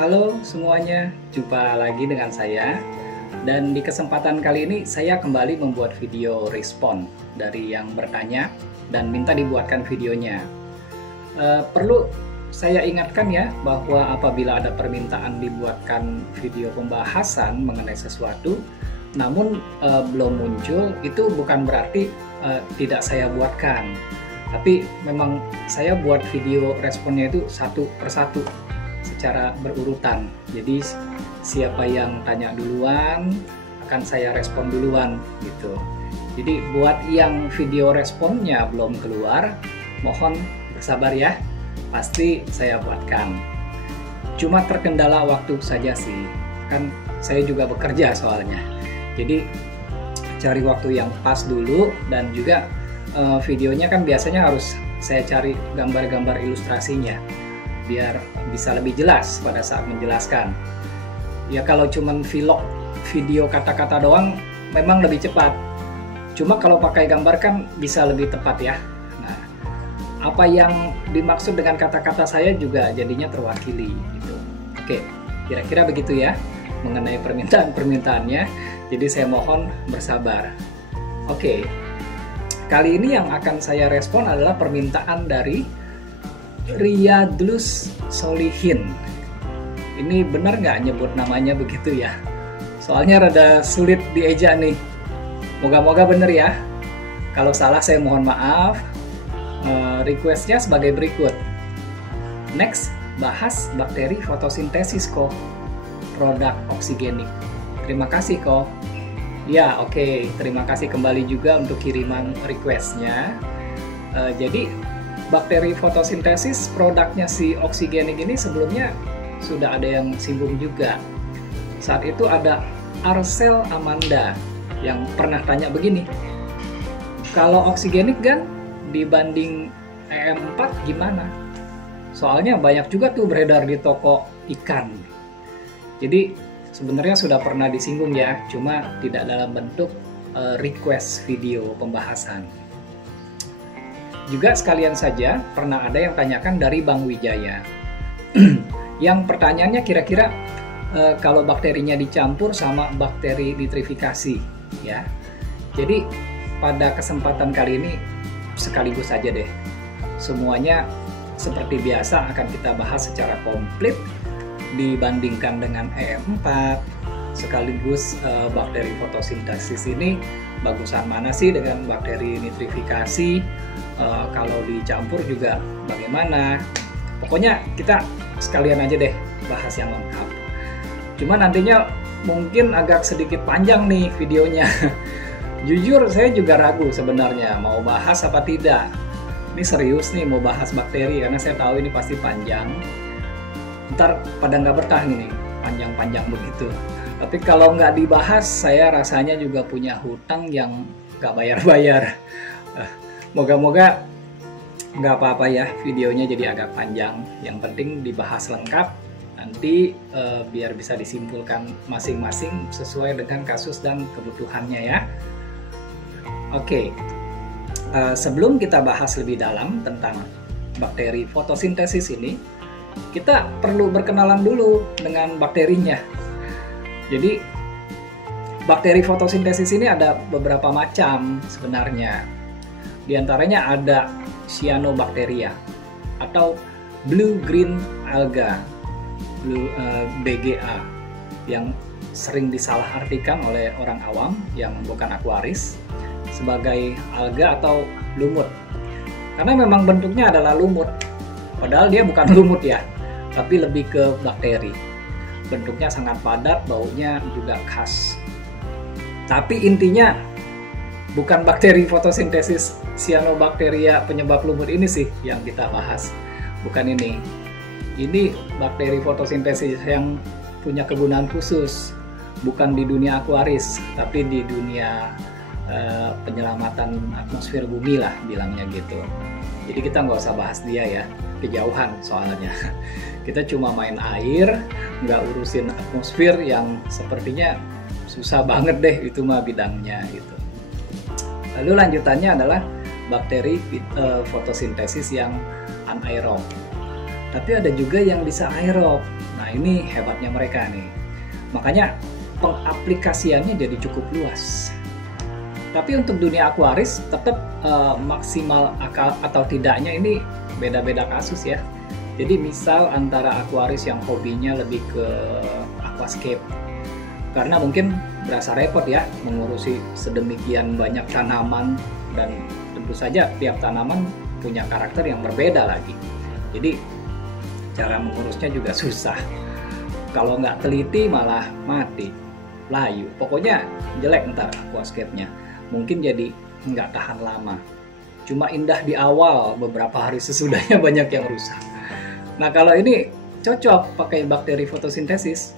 Halo semuanya, jumpa lagi dengan saya. Dan di kesempatan kali ini saya kembali membuat video respon dari yang bertanya dan minta dibuatkan videonya. Perlu saya ingatkan ya bahwa apabila ada permintaan dibuatkan video pembahasan mengenai sesuatu, namun belum muncul, itu bukan berarti tidak saya buatkan. Tapi memang saya buat video responnya itu satu persatu secara berurutan. Jadi siapa yang tanya duluan akan saya respon duluan gitu. Jadi buat yang video responnya belum keluar, mohon bersabar ya. Pasti saya buatkan. Cuma terkendala waktu saja sih. Kan saya juga bekerja soalnya. Jadi cari waktu yang pas dulu, dan juga videonya kan biasanya harus saya cari gambar-gambar ilustrasinya biar bisa lebih jelas pada saat menjelaskan. Ya kalau cuman vlog video kata-kata doang memang lebih cepat. Cuma kalau pakai gambar kan bisa lebih tepat ya. Nah, apa yang dimaksud dengan kata-kata saya juga jadinya terwakili gitu. Oke, kira-kira begitu ya mengenai permintaan-permintaannya. Jadi saya mohon bersabar. Oke. Kali ini yang akan saya respon adalah permintaan dari Riyadlus Solihin. Ini benar nggak nyebut namanya begitu ya? Soalnya rada sulit dieja nih. Moga-moga bener ya. Kalau salah saya mohon maaf. Requestnya sebagai berikut. Next, bahas bakteri fotosintesis kok. Produk oksigenik. Terima kasih kok. Ya oke. Terima kasih kembali juga untuk kiriman requestnya. Jadi bakteri fotosintesis produknya si oksigenik ini sebelumnya sudah ada yang singgung juga. Saat itu ada Arcel Amanda yang pernah tanya begini, kalau oksigenik kan dibanding EM4 gimana? Soalnya banyak juga tuh beredar di toko ikan. Jadi sebenarnya sudah pernah disinggung ya, cuma tidak dalam bentuk request video pembahasan. Juga sekalian saja pernah ada yang tanyakan dari Bang Wijaya. Yang pertanyaannya kira-kira kalau bakterinya dicampur sama bakteri nitrifikasi ya. Jadi pada kesempatan kali ini sekaligus saja deh. Semuanya seperti biasa akan kita bahas secara komplit dibandingkan dengan EM4. Sekaligus bakteri fotosintesis ini bagusan mana sih dengan bakteri nitrifikasi, kalau dicampur juga bagaimana. Pokoknya kita sekalian aja deh bahas yang lengkap. Cuma nantinya mungkin agak sedikit panjang nih videonya. Jujur saya juga ragu sebenarnya mau bahas apa tidak. Ini serius nih mau bahas bakteri karena saya tahu ini pasti panjang. Ntar pada nggak betah nih panjang-panjang begitu. Tapi kalau nggak dibahas, saya rasanya juga punya hutang yang nggak bayar-bayar. Moga-moga nggak apa-apa ya, videonya jadi agak panjang. Yang penting dibahas lengkap, nanti biar bisa disimpulkan masing-masing sesuai dengan kasus dan kebutuhannya ya. Oke, sebelum kita bahas lebih dalam tentang bakteri fotosintesis ini, kita perlu berkenalan dulu dengan bakterinya. Jadi bakteri fotosintesis ini ada beberapa macam sebenarnya. Di antaranya ada cyanobacteria atau blue green alga, BGA, yang sering disalahartikan oleh orang awam yang bukan akuaris sebagai alga atau lumut. Karena memang bentuknya adalah lumut. Padahal dia bukan lumut ya, tapi lebih ke bakteri. Bentuknya sangat padat, baunya juga khas. Tapi intinya bukan bakteri fotosintesis cyanobacteria penyebab lumut ini sih yang kita bahas. Bukan ini. Ini bakteri fotosintesis yang punya kegunaan khusus. Bukan di dunia akuaris, tapi di dunia penyelamatan atmosfer bumi lah bilangnya gitu. Jadi kita nggak usah bahas dia ya, kejauhan soalnya. Kita cuma main air, nggak urusin atmosfer yang sepertinya susah banget deh itu mah bidangnya gitu. Lalu lanjutannya adalah bakteri fotosintesis yang anaerob. Tapi ada juga yang bisa aerob. Nah Nah, ini hebatnya mereka nih. Makanya pengaplikasiannya jadi cukup luas. Tapi untuk dunia aquaris tetap maksimal akal atau tidaknya ini beda-beda kasus ya. Jadi misal antara aquaris yang hobinya lebih ke aquascape, karena mungkin berasa repot ya mengurusi sedemikian banyak tanaman, dan tentu saja tiap tanaman punya karakter yang berbeda lagi. Jadi cara mengurusnya juga susah. Kalau nggak teliti malah mati, layu. Pokoknya jelek ntar aquascape-nya. Mungkin jadi nggak tahan lama. Cuma indah di awal, beberapa hari sesudahnya banyak yang rusak. Nah, kalau ini cocok pakai bakteri fotosintesis.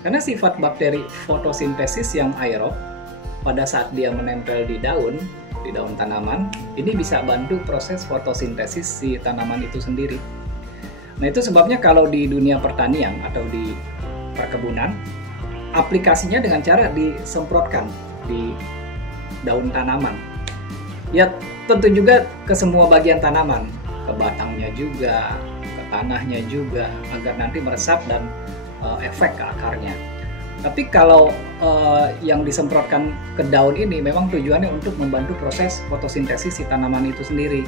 Karena sifat bakteri fotosintesis yang aerob, pada saat dia menempel di daun tanaman, ini bisa bantu proses fotosintesis si tanaman itu sendiri. Nah, itu sebabnya kalau di dunia pertanian atau di perkebunan, aplikasinya dengan cara disemprotkan di daun tanaman. Ya, tentu juga ke semua bagian tanaman, ke batangnya juga, ke tanahnya juga, agar nanti meresap dan efek ke akarnya. Tapi kalau yang disemprotkan ke daun ini memang tujuannya untuk membantu proses fotosintesis si tanaman itu sendiri.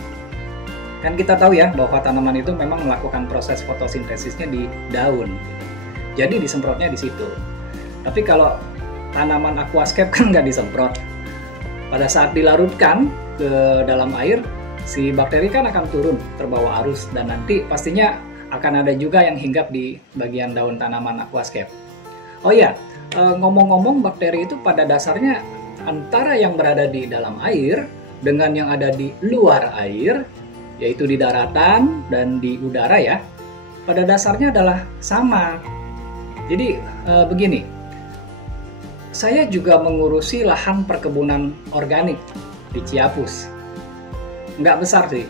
Kan kita tahu ya bahwa tanaman itu memang melakukan proses fotosintesisnya di daun. Jadi disemprotnya di situ. Tapi kalau tanaman aquascape kan nggak disemprot. Pada saat dilarutkan ke dalam air, si bakteri kan akan turun terbawa arus, dan nanti pastinya akan ada juga yang hinggap di bagian daun tanaman aquascape. Oh iya, ngomong-ngomong, bakteri itu pada dasarnya antara yang berada di dalam air dengan yang ada di luar air, yaitu di daratan dan di udara ya, pada dasarnya adalah sama. Jadi begini, saya juga mengurusi lahan perkebunan organik di Ciapus. Nggak besar sih,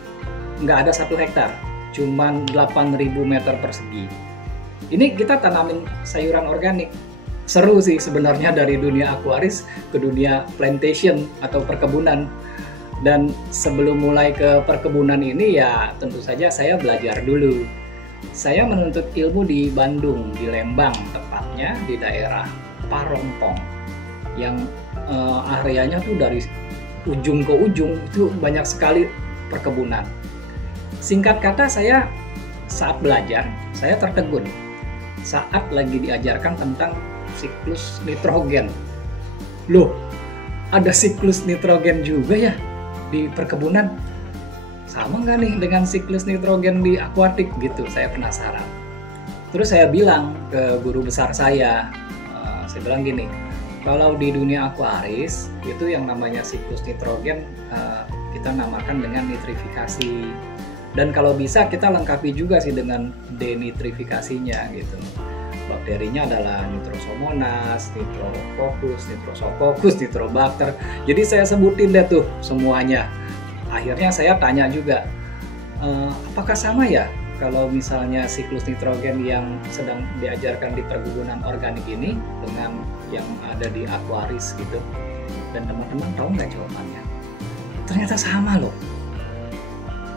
nggak ada 1 hektar, cuman 8.000 meter persegi. Ini kita tanamin sayuran organik. Seru sih sebenarnya dari dunia aquaris ke dunia plantation atau perkebunan. Dan sebelum mulai ke perkebunan ini ya tentu saja saya belajar dulu. Saya menuntut ilmu di Bandung, di Lembang tepatnya, di daerah Parompong, yang areanya tuh dari ujung ke ujung itu banyak sekali perkebunan. Singkat kata, saya saat belajar, saya tertegun saat lagi diajarkan tentang siklus nitrogen. Loh, ada siklus nitrogen juga ya di perkebunan? Sama nggak nih dengan siklus nitrogen di akuatik gitu? Saya penasaran. Terus saya bilang ke guru besar saya bilang gini, kalau di dunia aquaris itu yang namanya siklus nitrogen kita namakan dengan nitrifikasi, dan kalau bisa kita lengkapi juga sih dengan denitrifikasinya gitu. Bakterinya adalah Nitrosomonas, Nitrococcus, Nitrosococcus, Nitrobacter. Jadi saya sebutin deh tuh semuanya. Akhirnya saya tanya juga, apakah sama ya kalau misalnya siklus nitrogen yang sedang diajarkan di perkebunan organik ini dengan yang ada di aquaris gitu? Dan teman-teman tahu nggak jawabannya? Ternyata sama loh.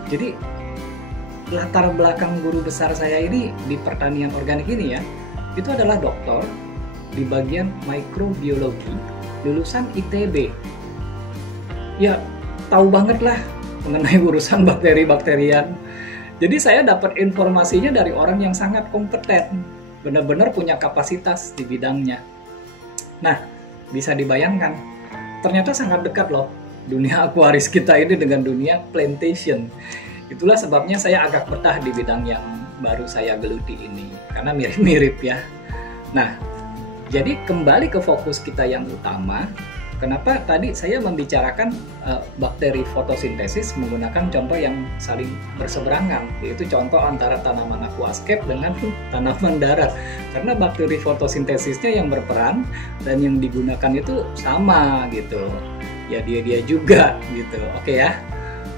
Jadi latar belakang guru besar saya ini di pertanian organik ini ya, itu adalah doktor di bagian mikrobiologi, lulusan ITB. Ya, tahu banget lah mengenai urusan bakteri-bakterian. Jadi saya dapat informasinya dari orang yang sangat kompeten, benar-benar punya kapasitas di bidangnya. Nah, bisa dibayangkan, ternyata sangat dekat loh dunia aquaris kita ini dengan dunia plantation. Itulah sebabnya saya agak betah di bidang yang baru saya geluti ini, karena mirip-mirip ya. Nah, jadi kembali ke fokus kita yang utama. Kenapa tadi saya membicarakan bakteri fotosintesis menggunakan contoh yang saling berseberangan, yaitu contoh antara tanaman aquascape dengan tanaman darat. Karena bakteri fotosintesisnya yang berperan dan yang digunakan itu sama gitu. Ya dia juga gitu. Oke ya.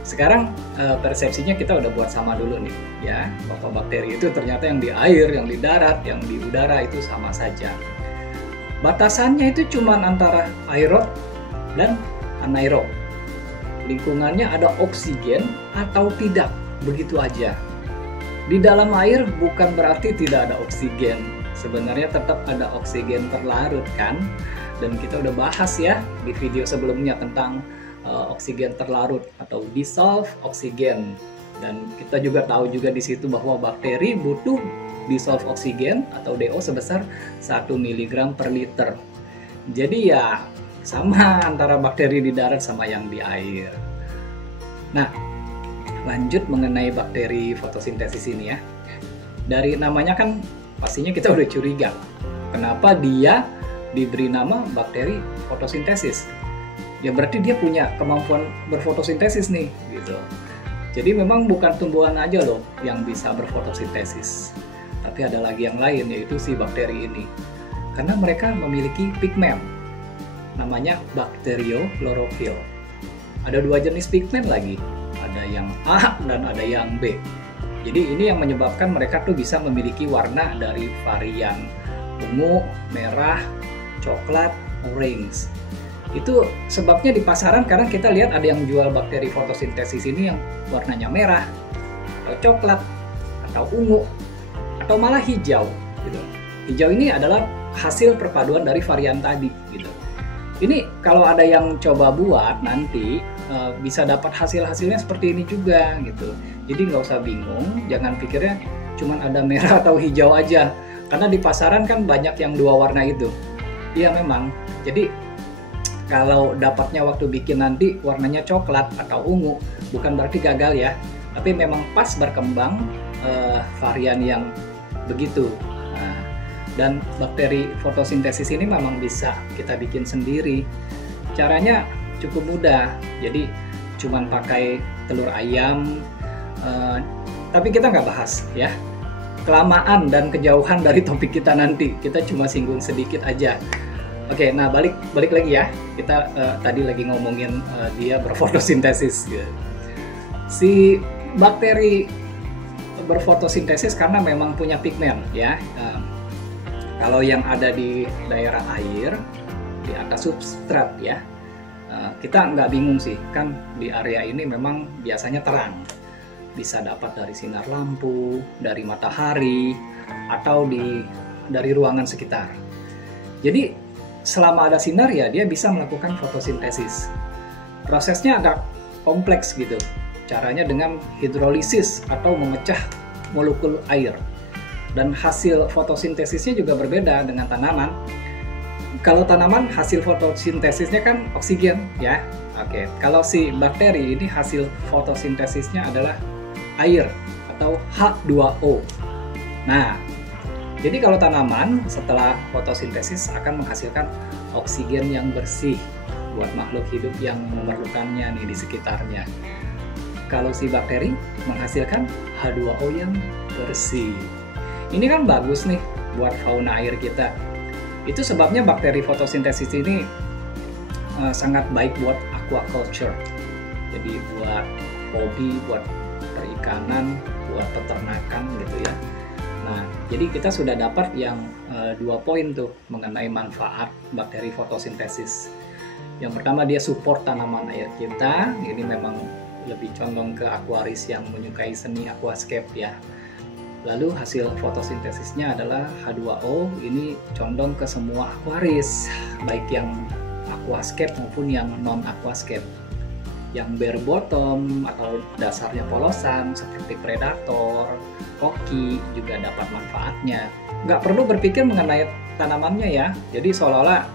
Sekarang persepsinya kita udah buat sama dulu nih ya. Bahwa bakteri itu ternyata yang di air, yang di darat, yang di udara itu sama saja. Batasannya itu cuma antara aerob dan anaerob. Lingkungannya ada oksigen atau tidak, begitu aja. Di dalam air bukan berarti tidak ada oksigen. Sebenarnya tetap ada oksigen terlarut kan. Dan kita udah bahas ya di video sebelumnya tentang oksigen terlarut atau dissolved oksigen. Dan kita juga tahu juga di situ bahwa bakteri butuh dissolved oksigen atau DO sebesar 1 mg per liter. Jadi ya sama antara bakteri di darat sama yang di air. Nah, lanjut mengenai bakteri fotosintesis ini ya. Dari namanya kan pastinya kita udah curiga. Kenapa dia diberi nama bakteri fotosintesis? Ya berarti dia punya kemampuan berfotosintesis nih gitu. Jadi memang bukan tumbuhan aja loh yang bisa berfotosintesis. Tapi ada lagi yang lain, yaitu si bakteri ini. Karena mereka memiliki pigmen. Namanya bakterioklorofil. Ada 2 jenis pigmen lagi. Ada yang A dan ada yang B. Jadi ini yang menyebabkan mereka tuh bisa memiliki warna dari varian ungu, merah, coklat, orange. Itu sebabnya di pasaran kadang kita lihat ada yang jual bakteri fotosintesis ini yang warnanya merah, atau coklat, atau ungu, atau malah hijau. Gitu. Hijau ini adalah hasil perpaduan dari varian tadi. Gitu. Ini kalau ada yang coba buat nanti bisa dapat hasil-hasilnya seperti ini juga gitu. Jadi nggak usah bingung, jangan pikirnya cuma ada merah atau hijau aja. Karena di pasaran kan banyak yang 2 warna itu. Iya memang. Jadi kalau dapatnya waktu bikin nanti warnanya coklat atau ungu, bukan berarti gagal ya. Tapi memang pas berkembang varian yang begitu. Nah, dan bakteri fotosintesis ini memang bisa kita bikin sendiri. Caranya cukup mudah, jadi cuman pakai telur ayam, tapi kita nggak bahas ya, kelamaan dan kejauhan dari topik kita nanti, kita cuma singgung sedikit aja. Oke, nah balik lagi ya, kita tadi lagi ngomongin dia berfotosintesis. Si bakteri berfotosintesis karena memang punya pigmen ya. Kalau yang ada di daerah air, di atas substrat ya, kita nggak bingung sih, kan di area ini memang biasanya terang. Bisa dapat dari sinar lampu, dari matahari, atau dari ruangan sekitar. Jadi selama ada sinar ya dia bisa melakukan fotosintesis. Prosesnya agak kompleks gitu. Caranya dengan hidrolisis atau memecah molekul air. Dan hasil fotosintesisnya juga berbeda dengan tanaman. Kalau tanaman hasil fotosintesisnya kan oksigen ya. Oke, kalau si bakteri ini hasil fotosintesisnya adalah air atau H2O. Nah, jadi kalau tanaman setelah fotosintesis akan menghasilkan oksigen yang bersih buat makhluk hidup yang memerlukannya nih di sekitarnya. Kalau si bakteri menghasilkan H2O yang bersih. Ini kan bagus nih buat fauna air kita. Itu sebabnya bakteri fotosintesis ini sangat baik buat aquaculture. Jadi buat hobi, buat perikanan, buat peternakan gitu ya. Nah, jadi kita sudah dapat yang 2 poin tuh mengenai manfaat bakteri fotosintesis. Yang pertama dia support tanaman air kita. Ini memang lebih condong ke aquaris yang menyukai seni aquascape ya. Lalu hasil fotosintesisnya adalah H2O, ini condong ke semua aquaris, baik yang aquascape maupun yang non aquascape. Yang bare bottom atau dasarnya polosan seperti predator, koki juga dapat manfaatnya. Nggak perlu berpikir mengenai tanamannya ya, jadi seolah-olah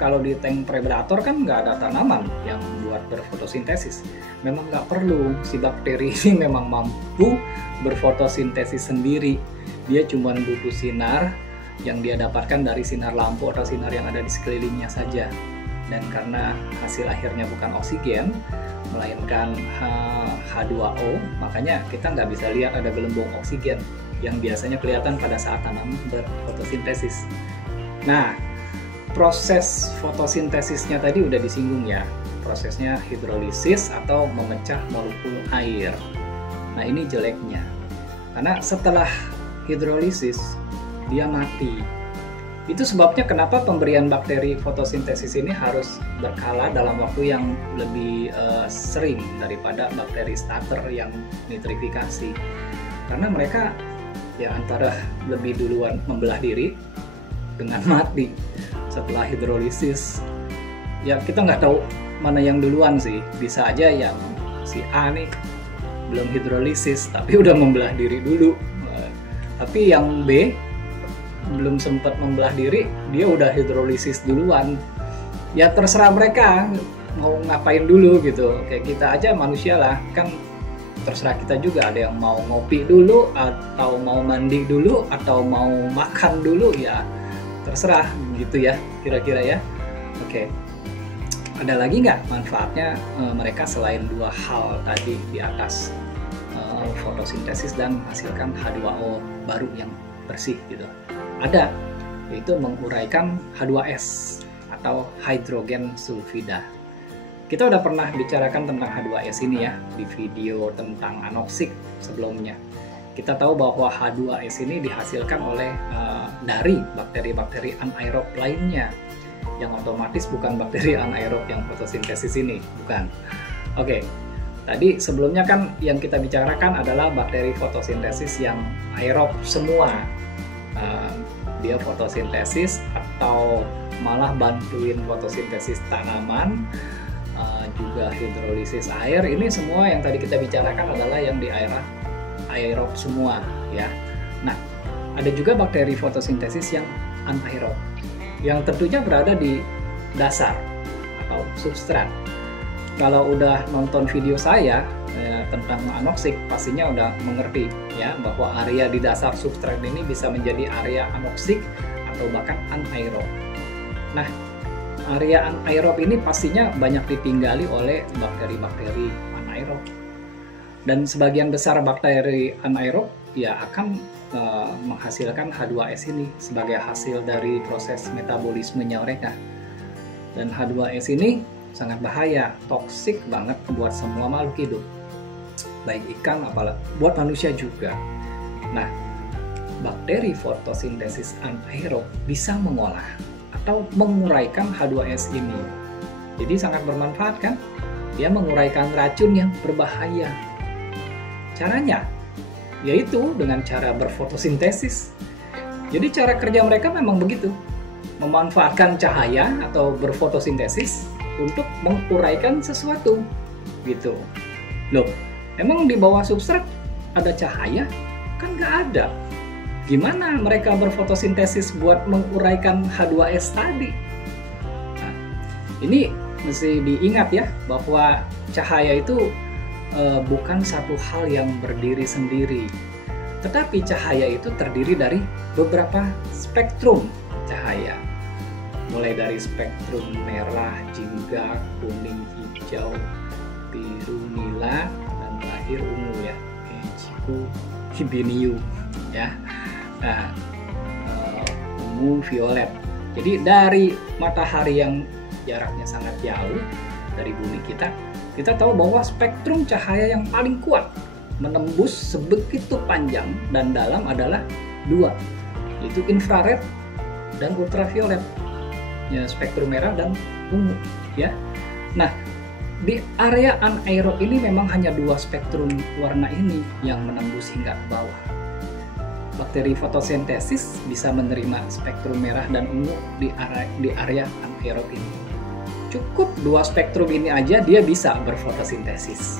kalau di tank predator kan nggak ada tanaman yang buat berfotosintesis. Memang nggak perlu, si bakteri ini memang mampu berfotosintesis sendiri. Dia cuma butuh sinar yang dia dapatkan dari sinar lampu atau sinar yang ada di sekelilingnya saja. Dan karena hasil akhirnya bukan oksigen, melainkan H2O, makanya kita nggak bisa lihat ada gelembung oksigen yang biasanya kelihatan pada saat tanaman berfotosintesis. Nah, proses fotosintesisnya tadi udah disinggung ya, prosesnya hidrolisis atau memecah molekul air. Nah ini jeleknya, karena setelah hidrolisis dia mati. Itu sebabnya kenapa pemberian bakteri fotosintesis ini harus berkala dalam waktu yang lebih sering daripada bakteri starter yang nitrifikasi. karena mereka ya antara lebih duluan membelah diri dengan mati setelah hidrolisis. Ya kita nggak tahu mana yang duluan sih, bisa aja yang si A nih belum hidrolisis tapi udah membelah diri dulu, tapi yang B belum sempat membelah diri dia udah hidrolisis duluan. Ya terserah mereka mau ngapain dulu gitu. Kayak kita aja manusia lah kan, terserah kita juga, ada yang mau ngopi dulu atau mau mandi dulu atau mau makan dulu, ya terserah gitu ya kira-kira ya. Oke, ada lagi nggak manfaatnya mereka selain dua hal tadi di atas, fotosintesis dan menghasilkan H2O baru yang bersih gitu? Ada, yaitu menguraikan H2S atau hidrogen sulfida. Kita udah pernah bicarakan tentang H2S ini ya di video tentang anoksik sebelumnya. Kita tahu bahwa H2S ini dihasilkan oleh dari bakteri-bakteri anaerob lainnya, yang otomatis bukan bakteri anaerob yang fotosintesis ini, bukan. Oke, tadi sebelumnya kan yang kita bicarakan adalah bakteri fotosintesis yang aerob semua. Dia fotosintesis atau malah bantuin fotosintesis tanaman, juga hidrolisis air. Ini semua yang tadi kita bicarakan adalah yang di aerob semua ya. Nah, ada juga bakteri fotosintesis yang anaerob, yang tentunya berada di dasar atau substrat. Kalau udah nonton video saya tentang anoksik, pastinya udah mengerti ya bahwa area di dasar substrat ini bisa menjadi area anoksik atau bahkan anaerob. Nah, area anaerob ini pastinya banyak ditinggali oleh bakteri-bakteri anaerob. Dan sebagian besar bakteri anaerob ya akan menghasilkan H2S ini sebagai hasil dari proses metabolismenya mereka. Dan H2S ini sangat bahaya, toksik banget buat semua makhluk hidup, baik ikan apalagi buat manusia juga. Nah, bakteri fotosintesis anaerob bisa mengolah atau menguraikan H2S ini. Jadi sangat bermanfaat kan? Dia menguraikan racun yang berbahaya. Caranya yaitu dengan cara berfotosintesis. Jadi cara kerja mereka memang begitu, memanfaatkan cahaya atau berfotosintesis untuk menguraikan sesuatu gitu. Loh, emang di bawah substrat ada cahaya? Kan nggak ada. Gimana mereka berfotosintesis buat menguraikan H2S tadi? Nah, ini mesti diingat ya bahwa cahaya itu bukan satu hal yang berdiri sendiri, tetapi cahaya itu terdiri dari beberapa spektrum cahaya, mulai dari spektrum merah, jingga, kuning, hijau, biru, nila, dan terakhir ungu ya, Echiku, Hibiniu ya. Nah, ungu, violet. Jadi dari matahari yang jaraknya sangat jauh dari bumi kita tahu bahwa spektrum cahaya yang paling kuat menembus sebegitu panjang dan dalam adalah dua, yaitu infrared dan ultraviolet. Ya, spektrum merah dan ungu ya. Nah, di area anaerob ini memang hanya dua spektrum warna ini yang menembus hingga ke bawah. Bakteri fotosintesis bisa menerima spektrum merah dan ungu di area anaerob ini. Cukup dua spektrum ini aja dia bisa berfotosintesis.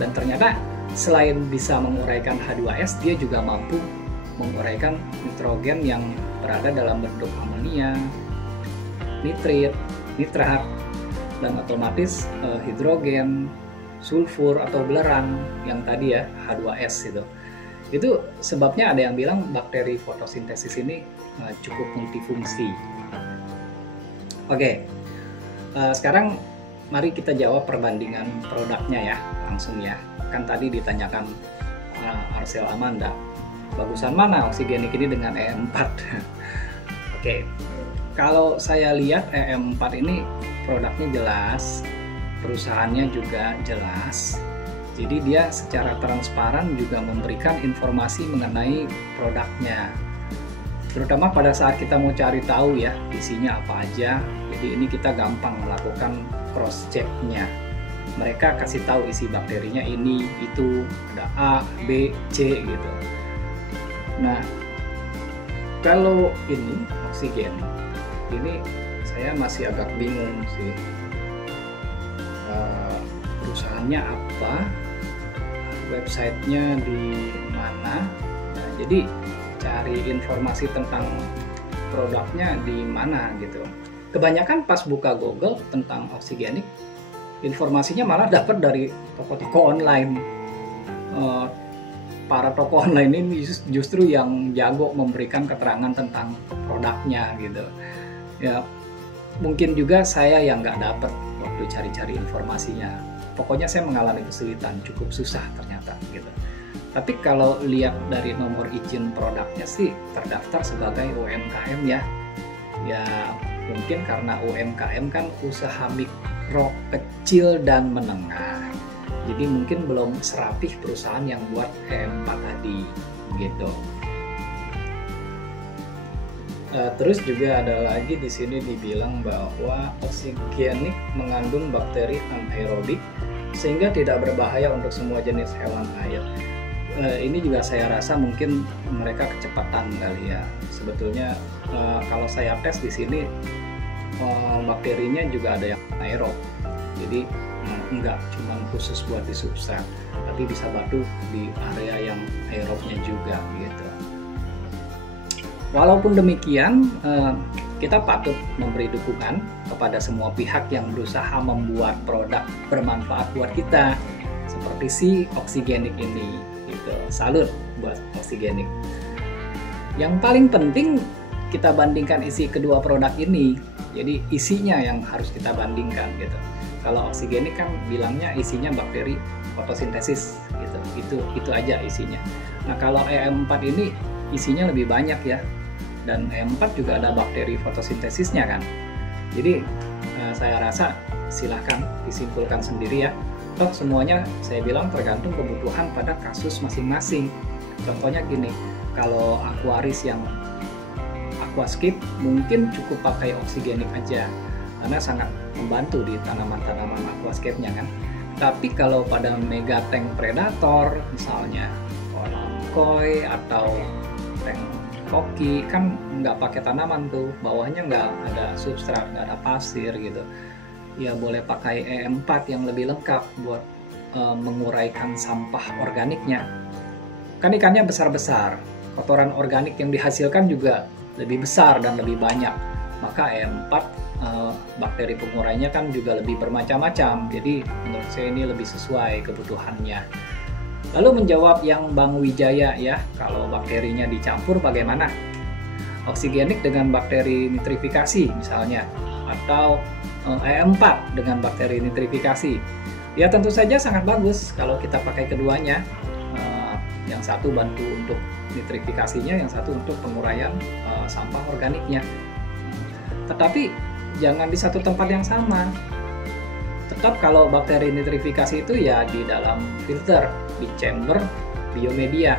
Dan ternyata selain bisa menguraikan H2S, dia juga mampu menguraikan nitrogen yang berada dalam bentuk amonia, nitrat, dan otomatis hidrogen, sulfur atau belerang yang tadi ya H2S itu. Itu sebabnya ada yang bilang bakteri fotosintesis ini cukup multifungsi. Oke, sekarang mari kita jawab perbandingan produknya ya, langsung ya. Kan tadi ditanyakan Arcel Amanda, bagusan mana oksigenik ini dengan EM4? Oke, kalau saya lihat EM4 ini produknya jelas, perusahaannya juga jelas. Jadi dia secara transparan juga memberikan informasi mengenai produknya. Terutama pada saat kita mau cari tahu ya isinya apa aja. Jadi ini kita gampang melakukan cross check-nya. mereka kasih tahu isi bakterinya ini, itu, ada A, B, C gitu. Nah, kalau ini oksigen, ini saya masih agak bingung sih. Perusahaannya apa, websitenya di mana. Nah, jadi cari informasi tentang produknya di mana gitu. Kebanyakan pas buka Google tentang oksigenik, informasinya malah dapat dari toko-toko online. Para toko online ini justru yang jago memberikan keterangan tentang produknya gitu. Ya, mungkin juga saya yang nggak dapat waktu cari-cari informasinya. Pokoknya saya mengalami kesulitan, cukup susah ternyata gitu. Tapi kalau lihat dari nomor izin produknya sih terdaftar sebagai UMKM ya. Ya mungkin karena UMKM kan usaha mikro, kecil dan menengah. Jadi mungkin belum serapih perusahaan yang buat E4 tadi gitu. Terus juga ada lagi di sini dibilang bahwa oksigenik mengandung bakteri anaerobik sehingga tidak berbahaya untuk semua jenis hewan air. Ini juga saya rasa mungkin mereka kecepatan kali ya. Sebetulnya kalau saya tes di sini bakterinya juga ada yang anaerob. Jadi enggak cuma khusus buat di substrat, tapi bisa batu di area yang aerobnya juga gitu. Walaupun demikian, kita patut memberi dukungan kepada semua pihak yang berusaha membuat produk bermanfaat buat kita, seperti si oksigenik ini. Gitu. Salut buat oksigenik. Yang paling penting kita bandingkan isi kedua produk ini. Jadi isinya yang harus kita bandingkan gitu. Kalau oksigenik kan bilangnya isinya bakteri fotosintesis gitu. Itu aja isinya. Nah, kalau E4 ini isinya lebih banyak ya. Dan E4 juga ada bakteri fotosintesisnya kan. Jadi saya rasa silahkan disimpulkan sendiri ya. Toh semuanya saya bilang tergantung kebutuhan pada kasus masing-masing. Contohnya gini, kalau aquaris yang aquascape mungkin cukup pakai oksigenik aja karena sangat membantu di tanaman-tanaman aquascape-nya kan. Tapi kalau pada mega tank predator misalnya kolam koi atau tank koki kan nggak pakai tanaman tuh, bawahnya nggak ada substrat, nggak ada pasir gitu. Ya boleh pakai E4 yang lebih lengkap buat menguraikan sampah organiknya. Kan ikannya besar-besar, kotoran organik yang dihasilkan juga lebih besar dan lebih banyak. Maka E4 bakteri pengurainya kan juga lebih bermacam-macam. Jadi menurut saya ini lebih sesuai kebutuhannya. Lalu menjawab yang Bang Wijaya ya, kalau bakterinya dicampur bagaimana? Oksigenik dengan bakteri nitrifikasi misalnya, atau E4 dengan bakteri nitrifikasi. Ya tentu saja sangat bagus kalau kita pakai keduanya. Yang satu bantu untuk nitrifikasinya, yang satu untuk penguraian sampah organiknya. Tetapi jangan di satu tempat yang sama. Tetap kalau bakteri nitrifikasi itu ya di dalam filter, di chamber biomedia.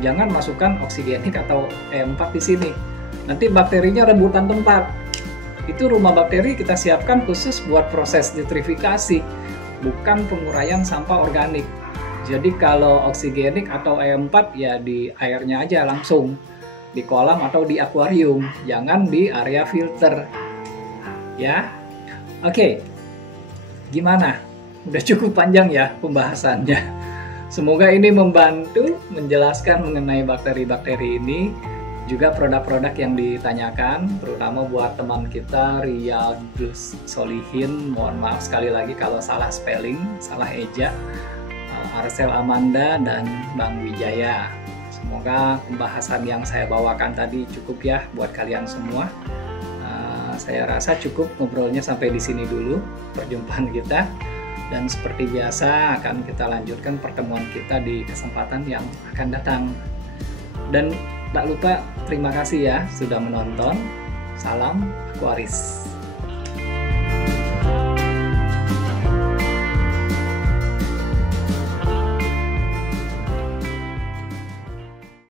Jangan masukkan oksigenik atau E4 di sini. Nanti bakterinya rebutan tempat. Itu rumah bakteri kita siapkan khusus buat proses nitrifikasi, bukan penguraian sampah organik. Jadi kalau oksigenik atau E4 ya di airnya aja langsung, di kolam atau di akuarium, jangan di area filter. Ya, oke. Gimana? Udah cukup panjang ya pembahasannya. Semoga ini membantu menjelaskan mengenai bakteri-bakteri ini, juga produk-produk yang ditanyakan, terutama buat teman kita Riyadus Solihin. Mohon maaf sekali lagi kalau salah spelling, salah eja. Arcel Amanda dan Bang Wijaya. Semoga pembahasan yang saya bawakan tadi cukup ya buat kalian semua. Saya rasa cukup ngobrolnya sampai di sini dulu perjumpaan kita, dan seperti biasa akan kita lanjutkan pertemuan kita di kesempatan yang akan datang. Dan tak lupa terima kasih ya sudah menonton. Salam Aquaris.